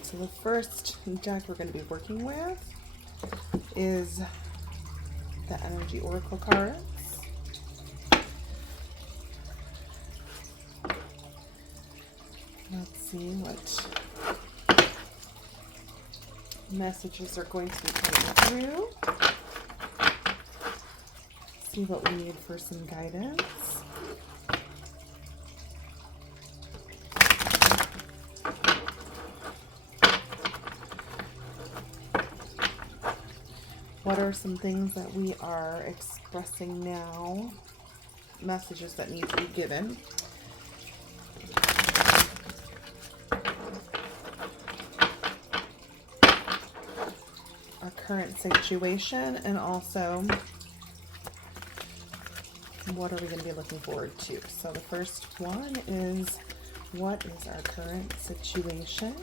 right, so the first deck we're going to be working with is the Energy Oracle cards. Let's see what messages are going to be coming through. See what we need for some guidance. What are some things that we are expressing now? Messages that need to be given. Our current situation, and also what are we going to be looking forward to? So the first one is, what is our current situation?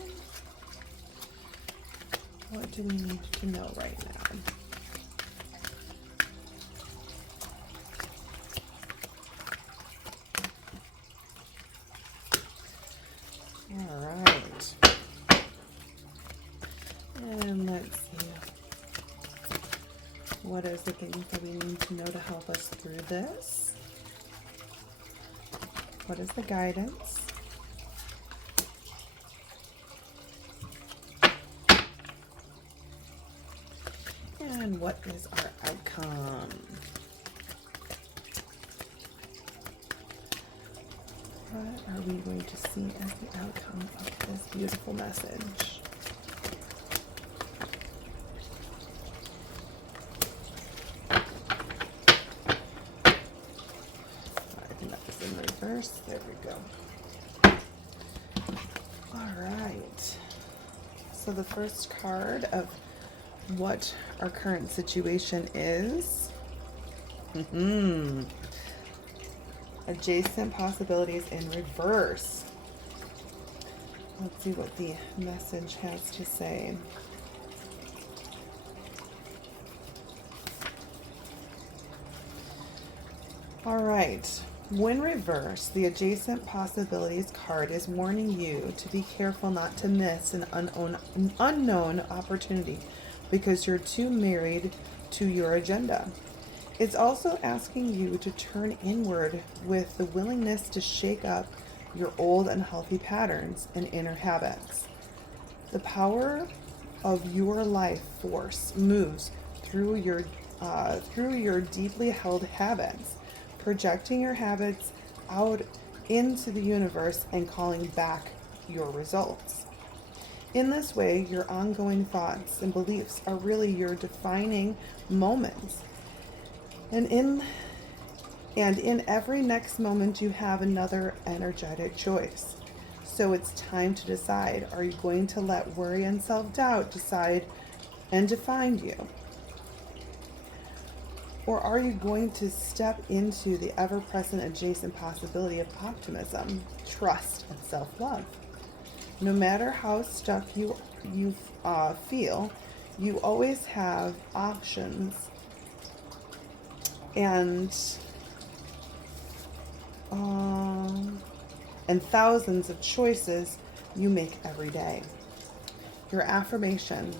What do we need to know right now? All right. And let's see. What is the things that we need to know to help us through this? What is the guidance? And what is our outcome? What are we going to see as the outcome of this beautiful message? I think that was in reverse. There we go. All right. So the first card of what our current situation is. Adjacent possibilities in reverse. Let's see what the message has to say. All right. When reversed, the adjacent possibilities card is warning you to be careful not to miss an unknown opportunity because you're too married to your agenda. It's also asking you to turn inward with the willingness to shake up your old unhealthy patterns and inner habits. The power of your life force moves through your deeply held habits, projecting your habits out into the universe and calling back your results. In this way, your ongoing thoughts and beliefs are really your defining moments. And in every next moment, you have another energetic choice. So it's time to decide, are you going to let worry and self-doubt decide and define you? Or are you going to step into the ever-present adjacent possibility of optimism, trust, and self-love? No matter how stuck you feel, you always have options and thousands of choices you make every day. Your affirmation: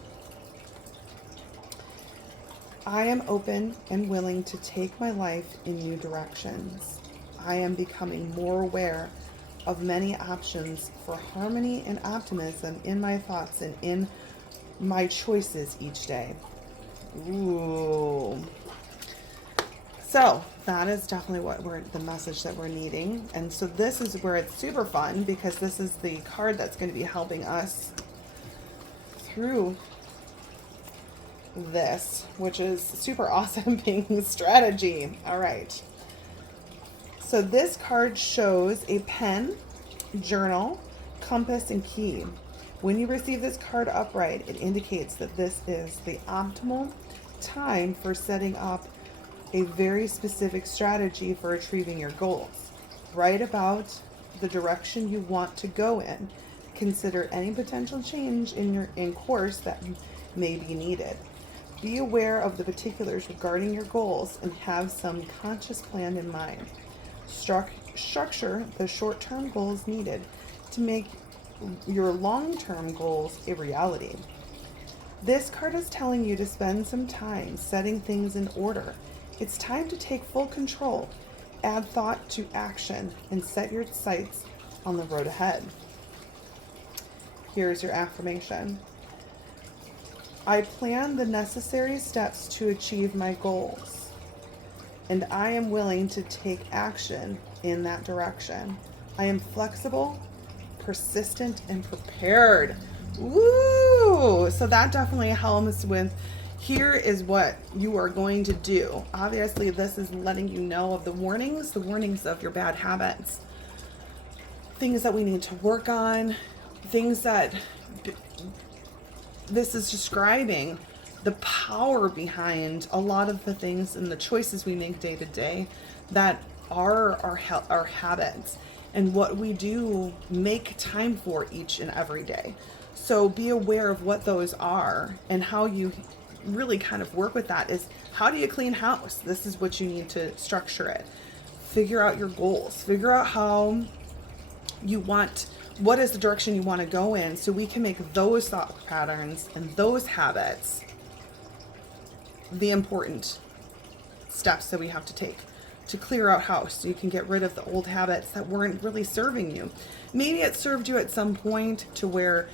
I am open and willing to take my life in new directions. I am becoming more aware of many options for harmony and optimism in my thoughts and in my choices each day. Ooh. So that is definitely the message that we're needing. And so this is where it's super fun, because this is the card that's going to be helping us through this, which is super awesome, being strategy. All right. So this card shows a pen, journal, compass, and key. When you receive this card upright, it indicates that this is the optimal time for setting up a very specific strategy for achieving your goals. Write about the direction you want to go in. Consider any potential change in course that may be needed. Be aware of the particulars regarding your goals and have some conscious plan in mind. Structure the short-term goals needed to make your long-term goals a reality. This card is telling you to spend some time setting things in order. It's time to take full control, add thought to action, and set your sights on the road ahead. Here's your affirmation. I plan the necessary steps to achieve my goals, and I am willing to take action in that direction. I am flexible, persistent, and prepared. Woo! So that definitely helps with, here is what you are going to do. Obviously, this is letting you know of the warnings of your bad habits, things that we need to work on, things that this is describing the power behind a lot of the things and the choices we make day to day that are our habits and what we do make time for each and every day. So be aware of what those are, and how you really kind of work with that is, how do you clean house? This is what you need to structure it. Figure out your goals. Figure out how you want, what is the direction you want to go in, so we can make those thought patterns and those habits the important steps that we have to take to clear out house, so you can get rid of the old habits that weren't really serving you. Maybe it served you at some point to where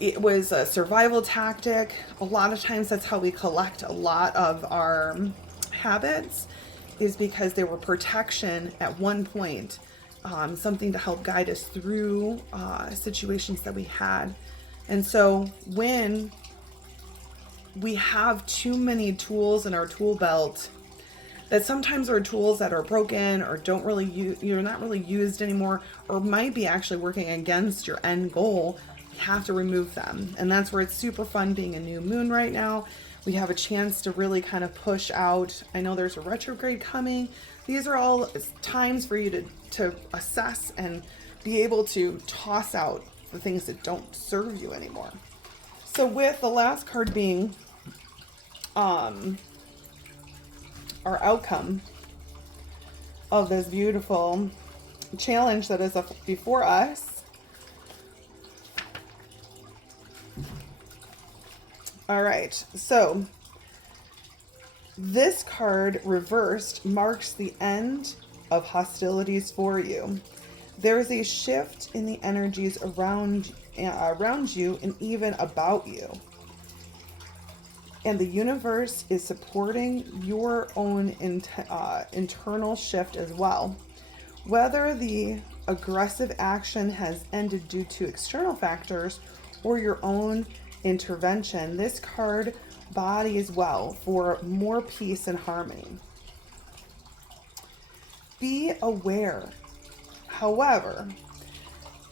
it was a survival tactic. A lot of times that's how we collect a lot of our habits, is because they were protection at one point, something to help guide us through situations that we had. And so when we have too many tools in our tool belt, that sometimes are tools that are broken or don't really you're not really used anymore, or might be actually working against your end goal, you have to remove them. And that's where it's super fun being a new moon right now. We have a chance to really kind of push out. I know there's a retrograde coming. These are all times for you to assess and be able to toss out the things that don't serve you anymore. So with the last card being our outcome of this beautiful challenge that is before us. All right, so this card reversed marks the end of hostilities for you. There is a shift in the energies around you and even about you. And the universe is supporting your own internal shift as well. Whether the aggressive action has ended due to external factors or your own intervention, this card bodies well for more peace and harmony. Be aware, however,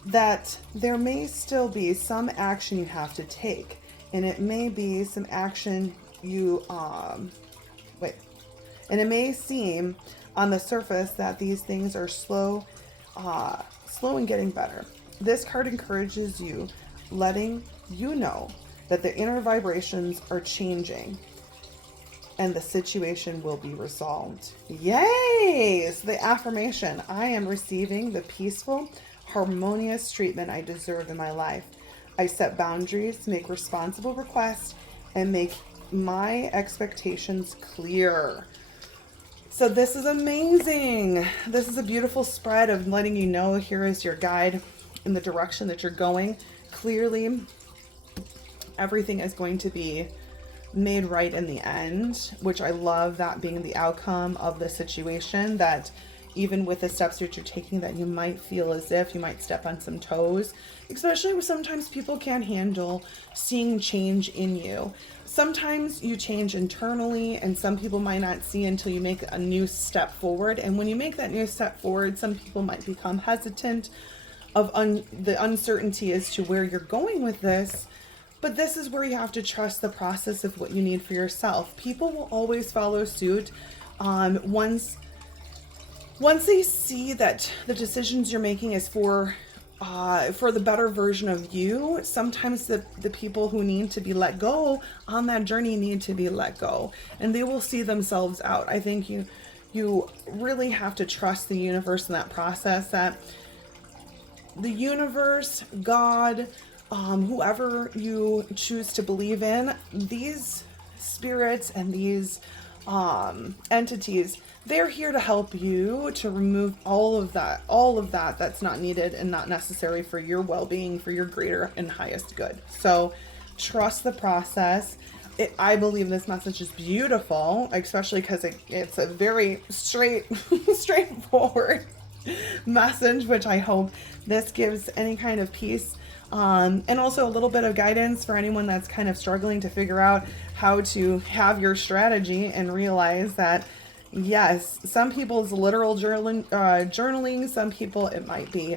that there may still be some action you have to take. And it may be some action and it may seem on the surface that these things are slow and getting better. This card encourages you, letting you know that the inner vibrations are changing and the situation will be resolved. Yay! So the affirmation, I am receiving the peaceful, harmonious treatment I deserve in my life. I set boundaries, make responsible requests, and make my expectations clear. So this is amazing. This is a beautiful spread of letting you know, here is your guide in the direction that you're going. Clearly, everything is going to be made right in the end, which I love that being the outcome of the situation, that even with the steps that you're taking, that you might feel as if you might step on some toes, especially when sometimes people can't handle seeing change in you. Sometimes you change internally, and some people might not see until you make a new step forward. And when you make that new step forward, some people might become hesitant of the uncertainty as to where you're going with this. But this is where you have to trust the process of what you need for yourself. People will always follow suit once they see that the decisions you're making is for the better version of you. Sometimes the people who need to be let go on that journey need to be let go, and they will see themselves out. I think you really have to trust the universe in that process, that the universe, God, whoever you choose to believe in, these spirits and these entities, they're here to help you to remove all of that that's not needed and not necessary for your well-being, for your greater and highest good. So trust the process. I believe this message is beautiful, especially because it's a very straightforward message, which I hope this gives any kind of peace, and also a little bit of guidance for anyone that's kind of struggling to figure out how to have your strategy and realize that, yes, some people's literal journaling, some people it might be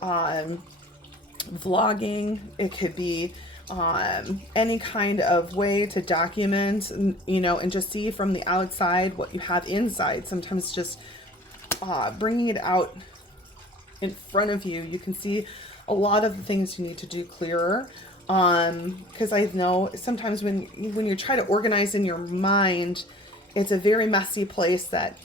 vlogging, it could be any kind of way to document, and just see from the outside what you have inside. Sometimes just bringing it out in front of you, you can see a lot of the things you need to do clearer. Because I know sometimes when you try to organize in your mind, it's a very messy place that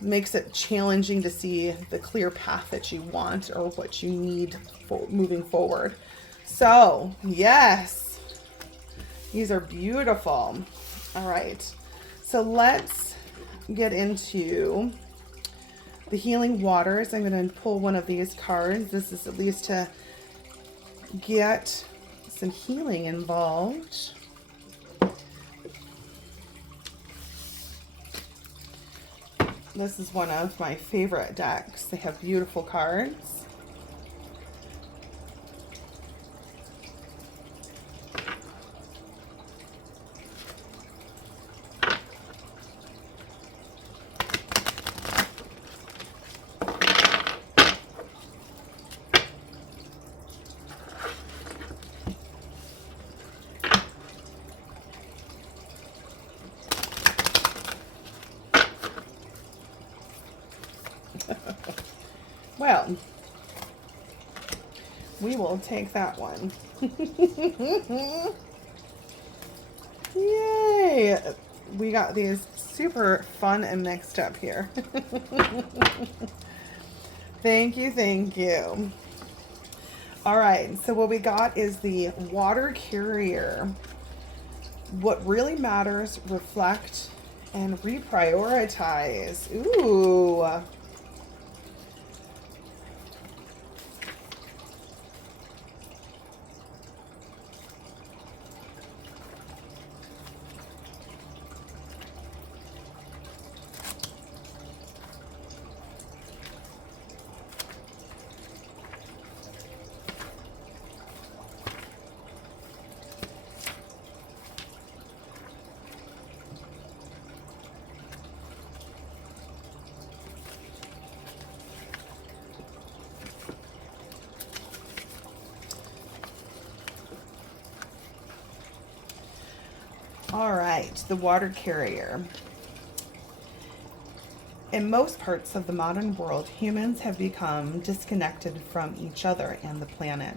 makes it challenging to see the clear path that you want or what you need for moving forward. So, yes, these are beautiful. All right, so let's get into the healing waters. I'm going to pull one of these cards. This is at least to get some healing involved. This is one of my favorite decks. They have beautiful cards. Well, we will take that one. Yay! We got these super fun and mixed up here. Thank you, thank you. All right, so what we got is the water carrier. What really matters, reflect and reprioritize. Ooh. All right, the water carrier. In most parts of the modern world, humans have become disconnected from each other and the planet.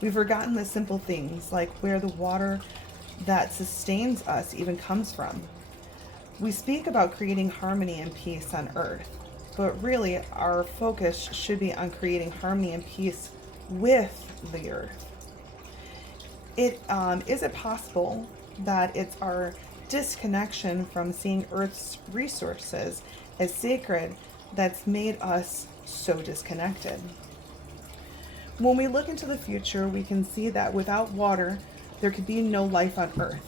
We've forgotten the simple things like where the water that sustains us even comes from. We speak about creating harmony and peace on Earth, but really our focus should be on creating harmony and peace with the Earth. Is it possible that it's our disconnection from seeing Earth's resources as sacred that's made us so disconnected? When we look into the future, we can see that without water, there could be no life on Earth.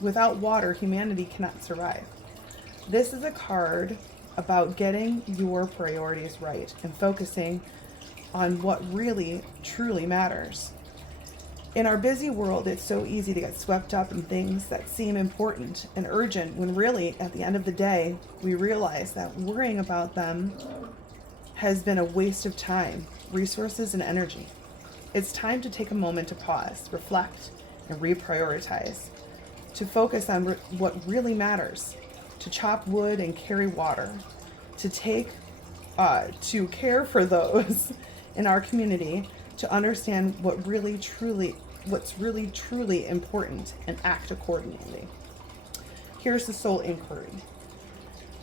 Without water, humanity cannot survive. This is a card about getting your priorities right and focusing on what really, truly matters. In our busy world, it's so easy to get swept up in things that seem important and urgent when really, at the end of the day, we realize that worrying about them has been a waste of time, resources, and energy. It's time to take a moment to pause, reflect, and reprioritize, to focus on what really matters, to chop wood and carry water, to care for those in our community, to understand what's really truly important and act accordingly. Here's the soul inquiry.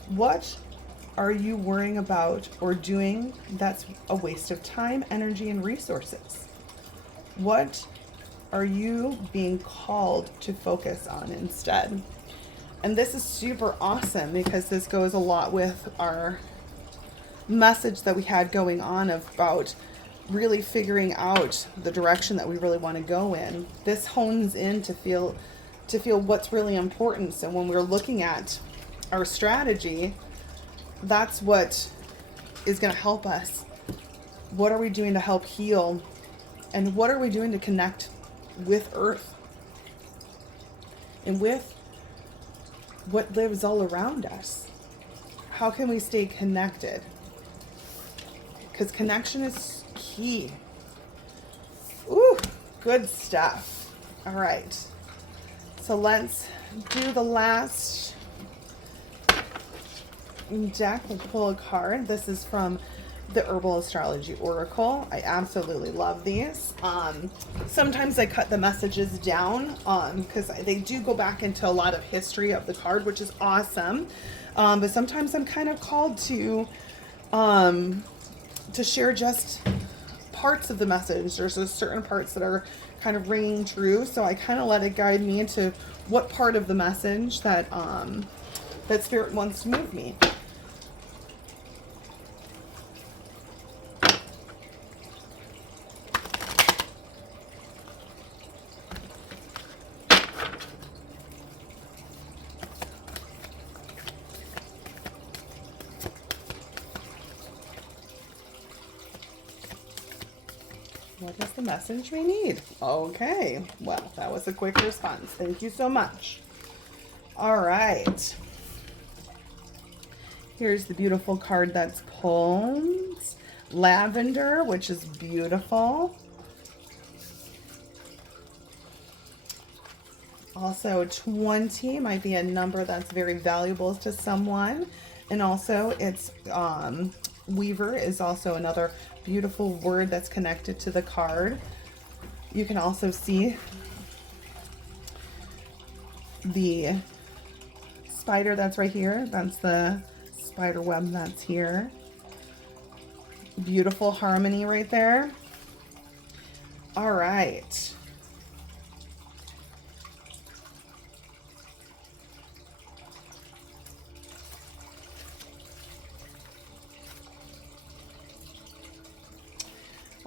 What are you worrying about or doing that's a waste of time, energy, and resources? What are you being called to focus on instead? And this is super awesome because this goes a lot with our message that we had going on about really figuring out the direction that we really want to go in. This hones in to feel what's really important. So when we're looking at our strategy, that's what is going to help us. What are we doing to help heal? And what are we doing to connect with Earth and with what lives all around us? How can we stay connected? Because connection is key. Ooh, good stuff. All right. So let's do the last deck. We'll pull a card. This is from the Herbal Astrology Oracle. I absolutely love these. Sometimes I cut the messages down because they do go back into a lot of history of the card, which is awesome. But sometimes I'm kind of called to share just parts of the message. There's just certain parts that are kind of ringing true, so I kind of let it guide me into what part of the message that that Spirit wants to move me. What is the message we need? Okay, well, that was a quick response. Thank you so much. All right. Here's the beautiful card that's pulled. Lavender, which is beautiful. Also, 20 might be a number that's very valuable to someone. And also, it's Weaver is also another beautiful word that's connected to the card. You can also see the spider that's right here. That's the spider web that's here. Beautiful harmony right there. All right.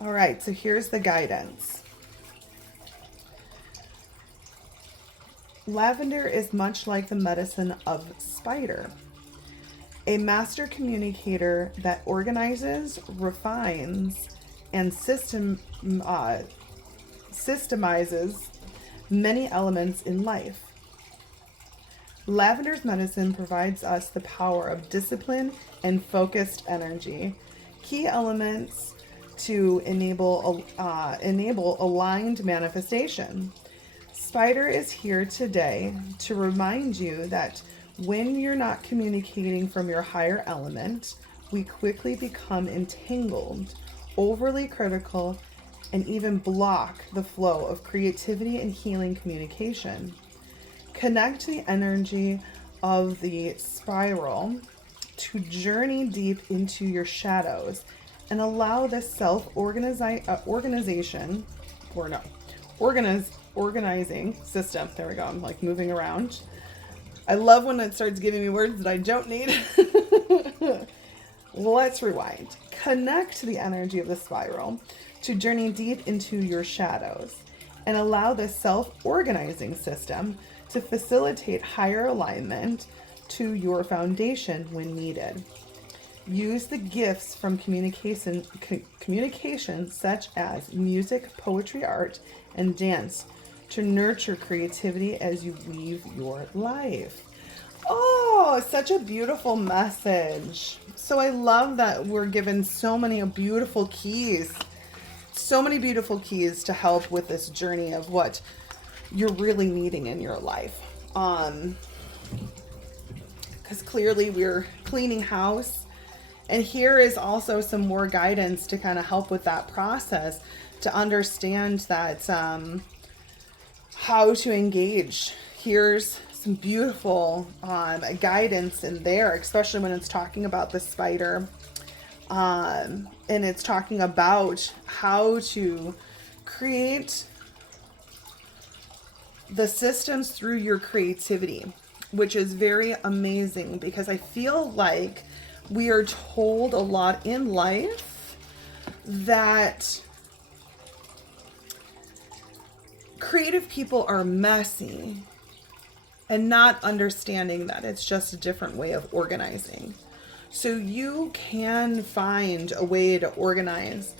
All right, so here's the guidance. Lavender is much like the medicine of spider, a master communicator that organizes, refines, and systemizes many elements in life. Lavender's medicine provides us the power of discipline and focused energy, key elements to enable aligned manifestation. Spider is here today to remind you that when you're not communicating from your higher element, we quickly become entangled, overly critical, and even block the flow of creativity and healing communication. Connect to the energy of the spiral to journey deep into your shadows and allow this organizing system. There we go. I'm like moving around. I love when it starts giving me words that I don't need. Let's rewind. Connect to the energy of the spiral to journey deep into your shadows and allow this self-organizing system to facilitate higher alignment to your foundation when needed. Use the gifts from communication such as music, poetry, art, and dance to nurture creativity as you weave your life. Oh, such a beautiful message. So I love that we're given so many beautiful keys to help with this journey of what you're really needing in your life. Because clearly we're cleaning house. And here is also some more guidance to kind of help with that process, to understand that how to engage. Here's some beautiful guidance in there, especially when it's talking about the spider. And it's talking about how to create the systems through your creativity, which is very amazing because I feel like we are told a lot in life that creative people are messy and not understanding that it's just a different way of organizing. So you can find a way to organize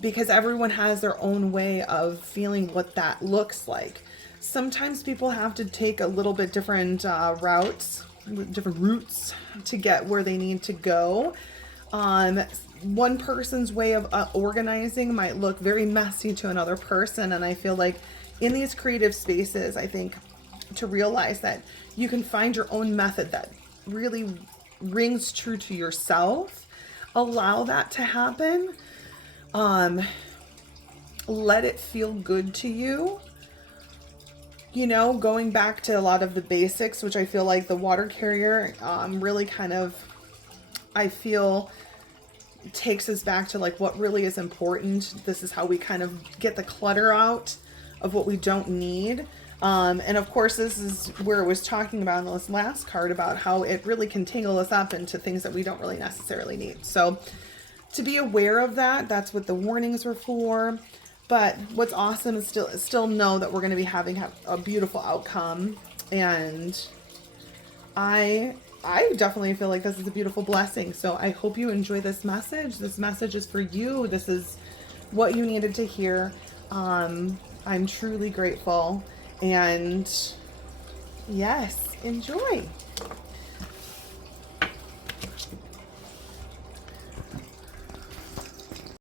because everyone has their own way of feeling what that looks like. Sometimes people have to take a little bit different routes to get where they need to go. One person's way of organizing might look very messy to another person. And I feel like in these creative spaces, I think to realize that you can find your own method that really rings true to yourself. Allow that to happen. Let it feel good to you. You know, going back to a lot of the basics, which I feel like the water carrier really kind of, I feel, takes us back to like what really is important. This is how we kind of get the clutter out of what we don't need. And of course, this is where it was talking about in this last card about how it really can tangle us up into things that we don't really necessarily need. So to be aware of that, that's what the warnings were for. But what's awesome is still know that we're going to be having a beautiful outcome. And I definitely feel like this is a beautiful blessing. So I hope you enjoy this message. This message is for you. This is what you needed to hear. I'm truly grateful. And yes, enjoy.